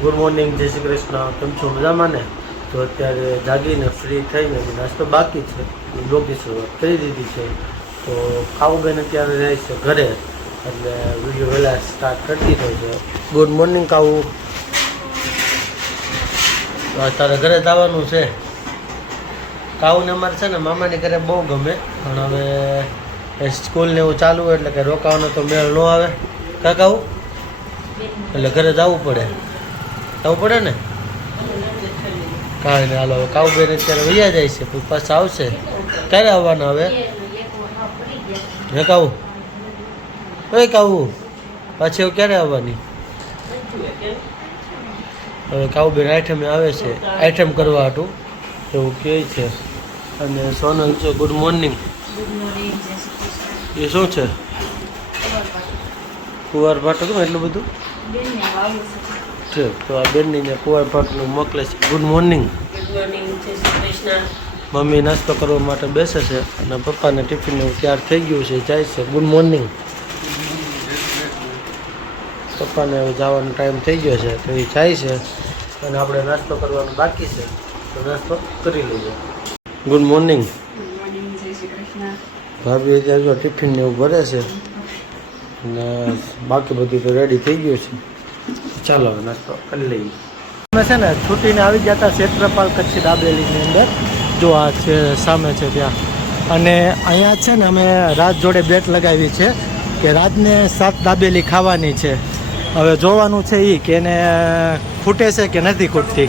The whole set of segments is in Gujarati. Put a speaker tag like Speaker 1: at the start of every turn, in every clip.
Speaker 1: ગુડ મોર્નિંગ, જય શ્રી કૃષ્ણ. કેમ છો? મજામાં ને? તો અત્યારે જાગીને ફ્રી થઈને નાસ્તો બાકી છે. બ્લોગની શરૂઆત કરી દીધી છે. તો કાવુબેન અત્યારે રહે છે ઘરે. એટલે વીડિયો વહેલા સ્ટાર્ટ કરી દીધો છે. ગુડ મોર્નિંગ, કાવું. અત્યારે ઘરે જવાનું છે. કાવુને અમારે છે ને મામાની ઘરે બહુ ગમે. પણ હવે સ્કૂલ ને એવું ચાલુ એટલે કે રોકાવાનો તો મેળ ન આવે. કાકાવું એટલે ઘરે જવું પડે. જવું પડે ને? કાંઈ નહીં હાલો કાઉબેન અત્યારે વૈયા જાય છે પછી પાછા આવશે? ક્યારે આવવાના હવે? હે કાઉ હવે કાઉ પાછી હવે ક્યારે આવવાની? હવે કાઉબેન આઈટમે આવે છે આઈટમ કરવા હતું એવું કહે છે. અને સોનલ છે ગુડ મોર્નિંગ એ શું છે? કુંવાર ભાટો એટલું બધું?
Speaker 2: છે.
Speaker 1: તો આ બેનને કુંવાર ભાટનું મોકલે છે. ગુડ મોર્નિંગ
Speaker 2: ગુડ મોર્નિંગ જય શ્રી કૃષ્ણ.
Speaker 1: મમ્મી નાસ્તો કરવા માટે બેસે છે અને પપ્પાને ટિફિન એવું તૈયાર થઈ ગયું છે જાય છે. ગુડ મોર્નિંગ પપ્પાને હવે જવાનો ટાઈમ થઈ ગયો છે તો એ જાય છે અને આપણે નાસ્તો કરવાનો બાકી છે. તો નાસ્તો કરી લઈએ. ગુડ મોર્નિંગ ભાભી અત્યારે જો ટિફિન ને એવું ભરે છે અને બાકી બધું તો રેડી થઈ ગયું છે. ચાલો નાસ્તો કરી લઈએ. અમે છે ને છૂટીને આવી ગયા હતા ક્ષેત્રપાલ કચ્છી દાબેલીની અંદર. જો આ છે, સામે છે ત્યાં. અને અહીંયા છે ને અમે રાત જોડે બેટ લગાવી છે કે રાતને સાત દાબેલી ખાવાની છે. હવે જોવાનું છે એ કે એને ખૂટે છે કે નથી ખૂટતી.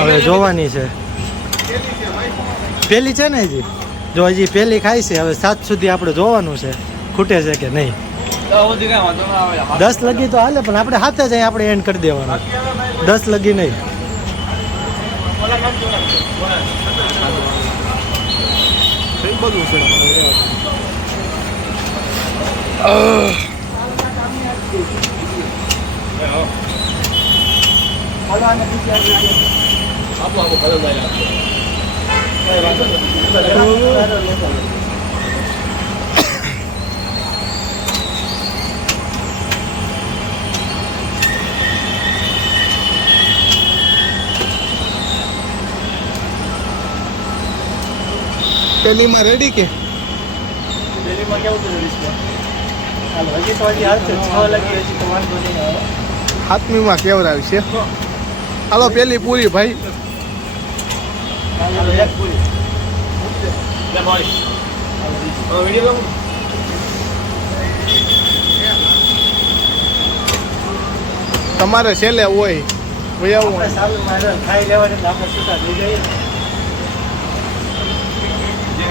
Speaker 1: હવે જોવાની છે. પેલી છે ને હજી? જો હજી પહેલી ખાઈ છે, હવે સાત સુધી આપણે જોવાનું છે, ખૂટે છે કે નહીં. દસ લગી તો હાલે, પણ આપણે હાથે જ અહીં આપણે એન્ડ કરી દેવાનું. દસ લગી નહીં.
Speaker 3: પેલીમાં રેડી કે?
Speaker 1: હજી તો હજી હાલશે છ લગી હજી તો વાંધો નહીં આવે.
Speaker 3: હાથમીમાં કેવરાવી છે? હાલો પેલી પૂરી ભાઈ. તમારે છેલ્લે હોય ભાઈ આવું
Speaker 1: મારે ખાઈ લેવાની આપણે છૂટા થઈ જઈએ.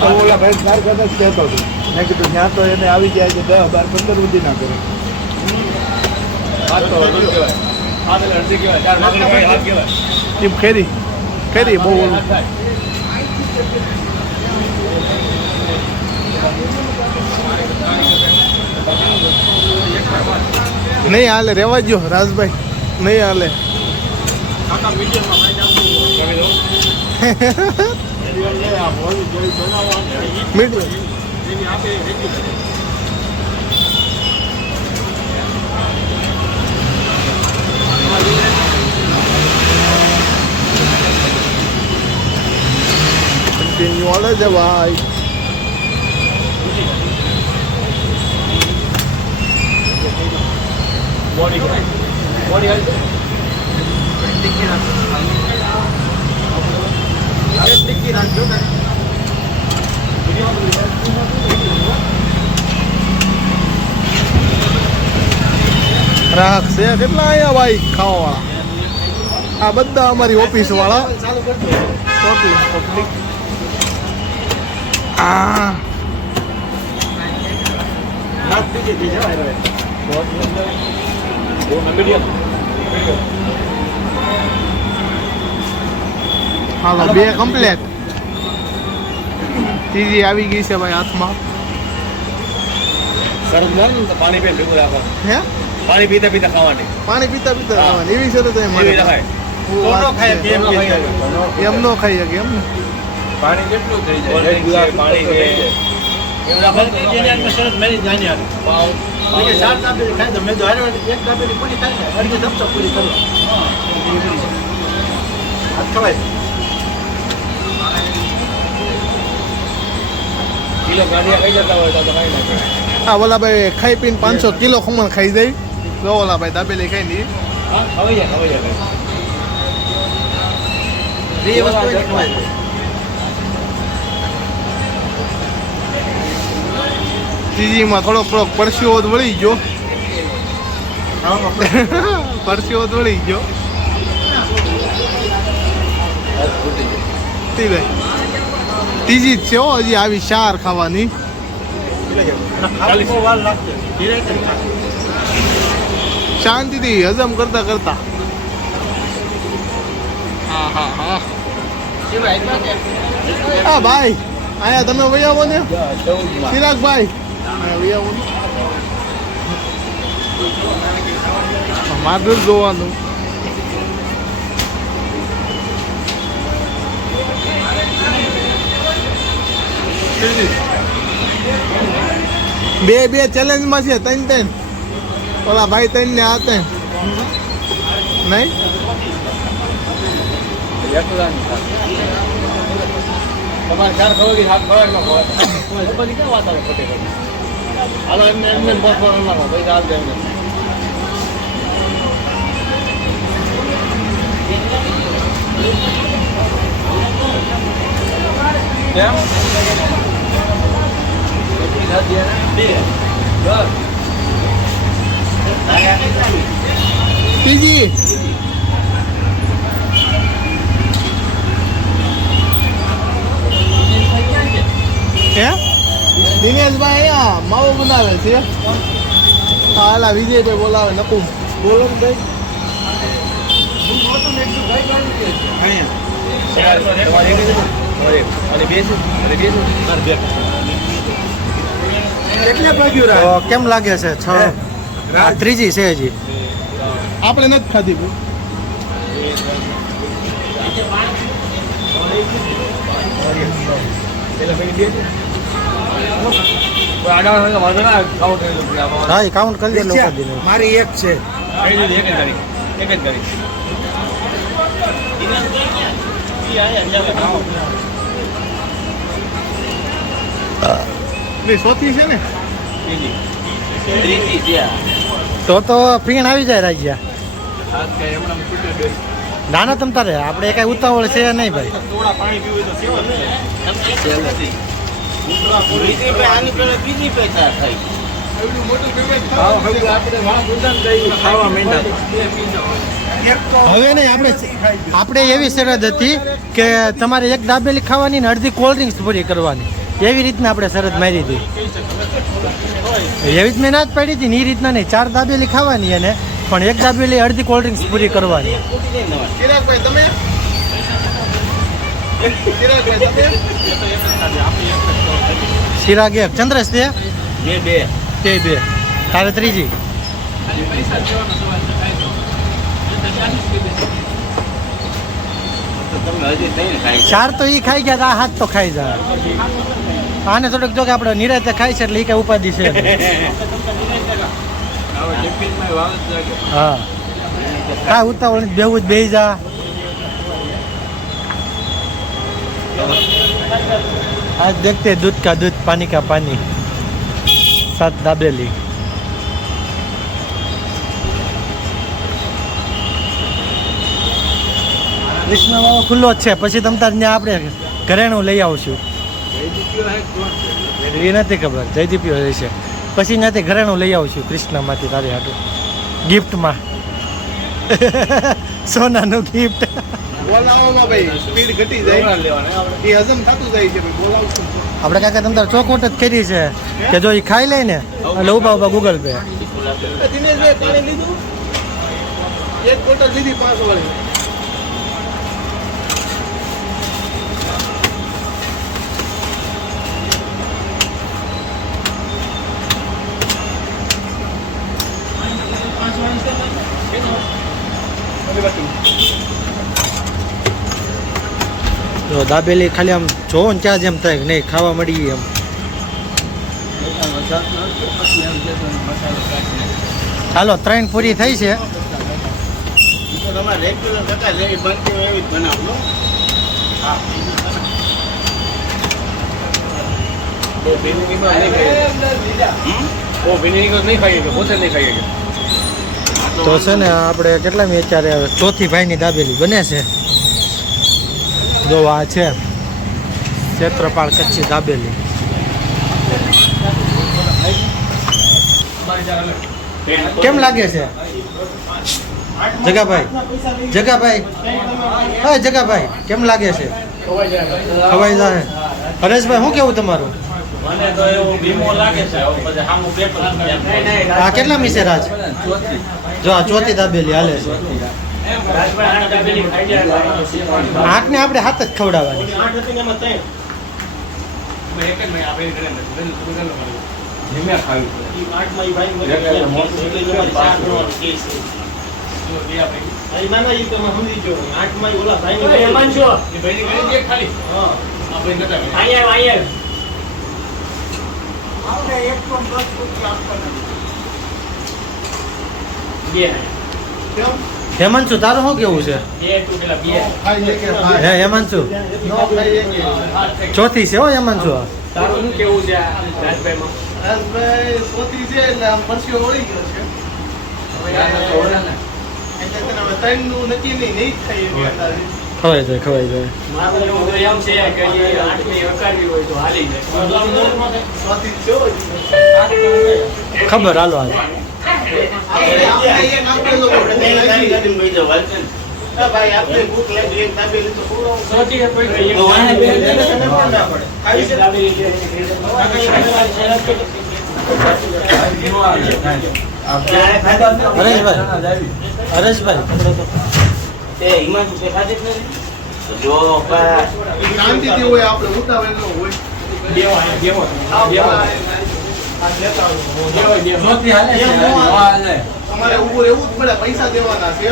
Speaker 3: ઓલા ભાઈ મેં કીધું ત્યાં તો એને આવી જાય કે દસ બાર પંદર સુધી ના કરે. એમ ખેરી. ખેરી બહુ ઓલું. નહીં હાલે રેવા જો રાજભાઈ. નહીં હાલે. કન્ટિન્યુ હાલે છે ભાઈ. ગ્રાહક છે. કેટલા અહીંયા ભાઈ? ખાવા
Speaker 4: આ બધા અમારી ઓફિસ વાળા
Speaker 5: કરજો.
Speaker 4: પબ્લિક આ. હાલો બે કમ્પ્લેટ ત્રીજી આવી ગઈ છે ભાઈ હાથમાં.
Speaker 3: પાણી પીને ભેગું રાખો
Speaker 4: હે?
Speaker 3: પાણી પીતા પીતા ખાવાની.
Speaker 4: પાણી પીતા પીતા ખાવાની. એવી શરત
Speaker 5: કે
Speaker 4: એમ નો ખાઈ શકે એમ
Speaker 5: પાણી કેટલું થઈ
Speaker 3: Cold પાણી તો
Speaker 5: કે ચાર દાબેલી ખાય તો મેં તો હારે એક દાબેલી પૂરી થાય ને અડધી ધમસો પૂરી કરો આ ખવાય.
Speaker 3: કિલો ગાંઠિયા ખાઈ તો તો
Speaker 4: પીને પાંચસો કિલો ખમણ ખાઈ જાય. જો ઓલાભાઈ દાબેલી ખાઈ ની
Speaker 3: ખવાઈ જાય ખવાઈ જાય
Speaker 5: એ વસ્તુ એને ખવાય
Speaker 4: ત્રીજીમાં થોડોક થોડોક પરસ્યો વળી ગયો. પરસ્યો વળી ગયો. ત્રીજી જ છે હો હજી આવી ચાર ખાવાની. શાંતિથી હજમ કરતા કરતા. હા ભાઈ અહીંયા તમે વૈયા આવો ને. ચિરાગભાઈ આવો ને મારે જ જોવાનું બે બે ચેલેન્જમાં છે ત્રણ ત્રણ. ઓલા ભાઈ ત્રણ ને આ ત્રણ નહીં?
Speaker 3: તમારે ચાર ખબર હાથ ખવાડમાં ખવાય બધી ક્યાં વાત આવે ખોટી ખોટી હાલો એમને
Speaker 4: દિનેશભાઈ અહીંયા માવો બનાવે છે. હા હાલા વિજયભાઈ બોલાવે નકુમ બોલો ને ભાઈ.
Speaker 1: કેમ લાગે છે? છ. ત્રીજી છે હજી.
Speaker 4: આપણે નથી ખાધી ભાઈ.
Speaker 1: હા એ કાઉન્ટ કરી દે લોકો
Speaker 5: મારી એક છે.
Speaker 3: એક જ કરી.
Speaker 4: ને?
Speaker 1: તો તો પીણ આવી જાય રાજ્યા. નાના તમ તારે આપણે કઈ ઉતાવળ છે નહીં ભાઈ. હવે નહીં આપણે આપણે એવી શરત હતી કે તમારે એક દાબેલી ખાવાની ને અડધી કોલ્ડ ડ્રિંક્સ પૂરી કરવાની. એવી રીતના આપણે શરત મારી હતી. એવી જ મેં ના જ પાડી હતી ને એ રીતના નહીં. ચાર દાબેલી ખાવાની અને પણ એક દાબેલી અડધી કોલ્ડ ડ્રિંક્સ પૂરી કરવાની.
Speaker 4: ચિરાગભાઈ તમે?
Speaker 1: શિરાગ એક ચંદ્રેશ તે
Speaker 3: બે બે.
Speaker 1: તે બે. તારે ત્રીજી. ચાર તો એ ખાઈ ગયા હાથ તો ખાઈ જાય. આને થોડુંક જો કે આપણે નિરાતે ખાય છે એટલે એ કઈ ઉપાધિ છે. હા. કા ઉતાવળ બેવું જ બે જા. आज देखते हैं दूध का दूध पानी का पानी साथ दाबेली કૃષ્ણ વાળો ખુલ્લો જ છે પછી તમ તાર ત્યાં આપણે ઘરેણું લઈ આવશું એ નથી ખબર જયદીપીઓ હોય છે પછી ત્યાંથી ઘરેણું લઈ આવશું કૃષ્ણમાંથી તારી હાટું ગિફ્ટમાં સોનાનું ગિફ્ટ
Speaker 4: બોલાવવામાં ભાઈ. સ્પીડ ઘટી જાય. એ હજમ થતું જાય છે ભાઈ. બોલાવશું
Speaker 1: આપણે કાકા તમ તાર ચોખવટ જ કરી છે કે જો એ ખાઈ લે ને એટલે ઊભા ઊભા ગૂગલ પે.
Speaker 4: દિનેશભાઈ પાણી લીધું? એક બોટલ લીધી પાંચ વાળી.
Speaker 1: જો દાબેલી ખાલી આમ જોવો ને ત્યાં જ એમ થાય નહીં, ખાવા મળી એમ. હાલો, ત્રણ પૂરી થઈ છે.
Speaker 3: તો
Speaker 1: છે ને, આપણે કેટલા અત્યારે ચોથી ભાઈની દાબેલી બને છે. જો આ છે. ક્ષેત્રપાળ કચ્છી દાબેલી. કેમ લાગે છે? જગાભાઈ જગાભાઈ હા જગાભાઈ કેમ લાગે છે? ખવાઈ જાય હરેશભાઈ શું કેવું તમારું? આ કેટલા મી છે રાજ જો આ ચોથી દાબેલી હાલે છે. આઠને આપણે હાથ જ ખવડાવવાની.
Speaker 3: ખાવી
Speaker 1: હેમાંશુ તારું શું કેવું છે. હે હેમાંશુ ચોથી છે હો હેમાંશુ
Speaker 3: તારું શું કેવું છે રાજભાઈમાં?
Speaker 4: રાજભાઈ છે એટલે આમ પરસીઓ વળી ગયો છે.
Speaker 1: ખવાઈ જાય ખવાઈ જાય.
Speaker 3: ખબર હાલો તો જે તો
Speaker 4: જ ભાઈ આપણે ભૂખ લાગી એક દાબેલી તો ખવડાવો.
Speaker 1: હરેશભાઈ હરેશભાઈ
Speaker 4: શાંતિથી હોય આપણે ઉતાવળ હોય. તમારે ઉપર એવું જ પડે પૈસા દેવાના છે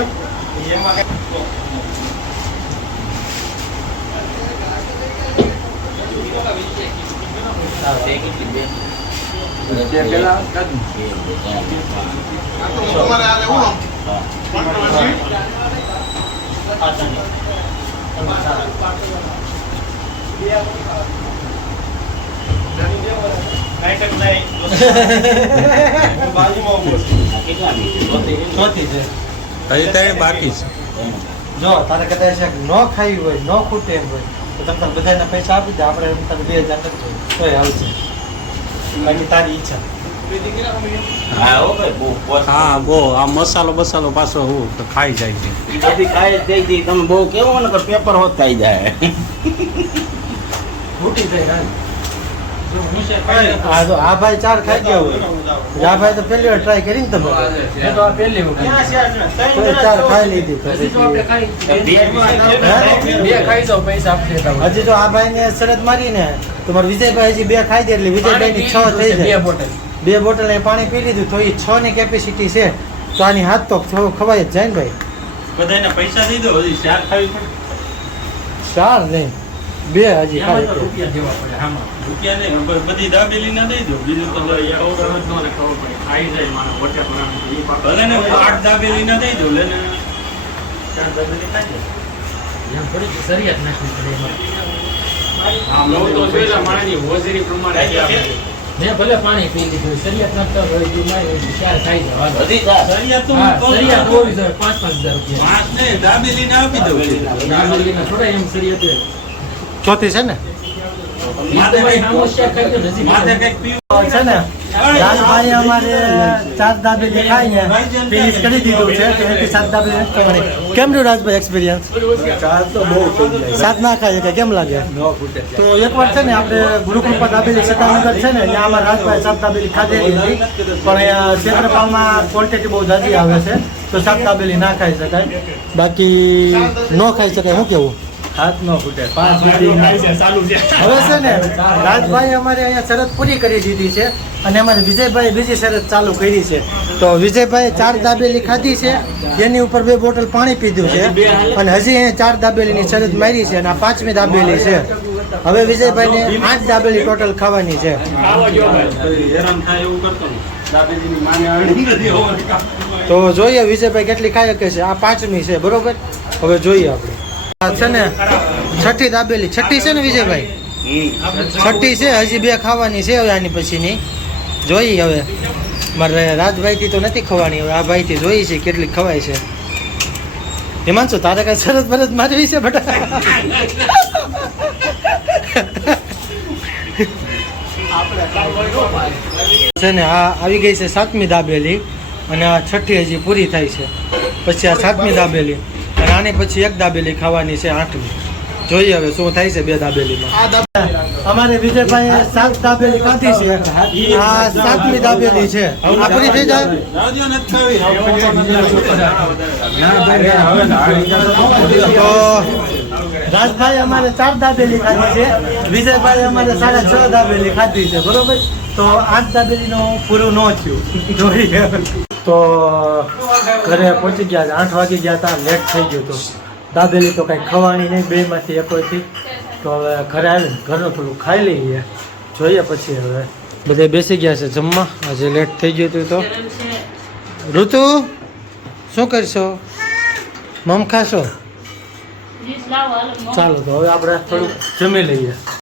Speaker 4: આ તો તમારે આ લેવું આમ. પાંચસો
Speaker 1: ચોથી છે
Speaker 6: હજી તારે બાકી છે.
Speaker 1: જો તારે કદાચ ન ખાઈ હોય ન ખૂટે એમ હોય તો તમે તારે બધાને પૈસા આપી દે આપણે એમ તારે બે હજાર નથી તોય આવશે બાકી તારી ઈચ્છા.
Speaker 6: હા બહુ આ મસાલો મસાલો પાછો હું તો ખાઈ જાય છે.
Speaker 7: બધી ખાય જ દઈ તમે બહુ કેવો ને પેપર હોત થઈ જાય.
Speaker 1: ફૂટી જાય રાજ. તો આ ભાઈ ચાર ખાઈ ગયા હોય. આ ભાઈ તો પહેલી વાર ટ્રાય કરીને તમે. ચાર ખાઈ લીધી તો હજી જો આ ભાઈ ને શરત મારી ને તમારે વિજયભાઈ હજી બે ખાઈ દે એટલે વિજયભાઈ ની છ થઈ જાય. બે બોટલ. એ પાણી પી લીધું તો એ છ ની કેપેસિટી છે. તો આની હાથ તો થોડું ખવાય જ જાય ને ભાઈ.
Speaker 6: બધાને પૈસા દઈ દો હજી ચાર ખાવી પડે.
Speaker 1: ચાર નહીં. બે હજી ખાઈ દે.
Speaker 6: રૂપિયા નહીં બધી દાબેલી ના દઈ દો બીજું તો લઈ આવો. ભલે ને આઠ દાબેલી ના દઈ દો લે ને ચાર દાબેલી ખાઈ લે.
Speaker 2: મેં ભલે પાણી પી લીધું શરીયત નતો હોય બીમારી હોય ચાર ખાઈ જાવ
Speaker 7: બધી થાય
Speaker 6: તો
Speaker 2: હા,
Speaker 6: હું કહું
Speaker 2: શરીયત હોવી જોઈએ પાંચ પાંચ હજાર રૂપિયા.
Speaker 6: પાંચ નહીં દાબેલી ના આપી દો
Speaker 2: થોડા એમ શરીયત.
Speaker 1: ચોથી છે ને?
Speaker 6: માથે
Speaker 2: ભાઈ
Speaker 6: કંઈક-
Speaker 2: સમસ્યા ખાઈ તો નથી
Speaker 6: માથે કંઈક પીવું.
Speaker 1: છે ને? રાજભાઈ અમારે ચાર દાબે દેખાય ને ફિનિશ કરી દીધું છે તો એથી સાત દાબે. કેમ રહ્યું રાજભાઈ એક્સપિરિયન્સ સાત ના ખાય કે કેમ લાગે? તો એકવાર છે ને આપણે ગુરુકૃપા દાબેલી સત્તાનગર છે ને ત્યાં અમારા રાજભાઈ સાત દાબેલી ખાધેલી હતી. પણ અહીંયા ક્ષેત્રફળમાં ક્વોન્ટિટી બહુ જાજી આવે છે તો સાત દાબેલી ના ખાઈ શકાય. બાકી ન ખાઈ શકાય શું કેવું? હાથ ન ફૂટે પાંચ સુધી હવે છે ને રાજભાઈ અમારે અહીંયા શરત પૂરી કરી દીધી છે અને અમારે વિજયભાઈ બીજી શરત ચાલુ કરી છે. તો વિજયભાઈ ચાર દાબેલી ખાધી છે જેની ઉપર બે બોટલ પાણી પીધું છે અને હજી અહીંયા ચાર દાબેલીની શરત મારી છે અને આ પાંચમી દાબેલી છે. હવે વિજયભાઈને આઠ દાબેલી ટોટલ ખાવાની છે. તો જોઈએ વિજયભાઈ કેટલી ખાઈ શકે છે. આ પાંચમી છે બરોબર? હવે જોઈએ આપણે. છે ને છઠ્ઠી દાબેલી. છઠ્ઠી છે ને વિજયભાઈ? છઠ્ઠી છે, હજી બે ખાવાની છે હવે આની પછીની. જોઈ હવે. મારે રાજભાઈથી તો નથી ખવાની, હવે આ ભાઈથી જોઈ છે કેટલી ખવાય છે. હિમાંશુ, તારે કઈ સરસ બરસ મારવી છે બટા? છે ને, આ આવી ગઈ છે સાતમી દાબેલી અને આ છઠ્ઠી હજી પૂરી થાય છે. પછી આ સાતમી દાબેલી. અને આની પછી એક દાબેલી ખાવાની છે આઠમી. જોઈએ હવે શું થાય છે બે દાબેલીમાં. અમારે વિજયભાઈ સાત દાબેલી કાઢી છે. આ સાતમી દાબેલી છે. આપણી થઈ જાય. તો રાજભાઈ અમારે ચાર દાબેલી ખાધી છે, વિજયભાઈ અમારે સાડા છ દાબેલી ખાધી છે, બરોબર? તો આઠ દાબેલીનું પૂરું ન થયું. તો ઘરે પહોંચી ગયા. આઠ વાગી ગયા હતા લેટ થઈ ગયું હતું. દાબેલી તો કાંઈ ખવાની નહીં, બેમાંથી એકોઈથી તો હવે ઘરે આવીને ઘરનું થોડું ખાઈ લઈએ. જોઈએ પછી હવે. બધે બેસી ગયા છે જમવા. આજે લેટ થઈ ગયું હતું તો. ઋતુ, શું કરશો? મમ ખાશો? ચાલો તો હવે આપણે થોડુંક જમી લઈએ.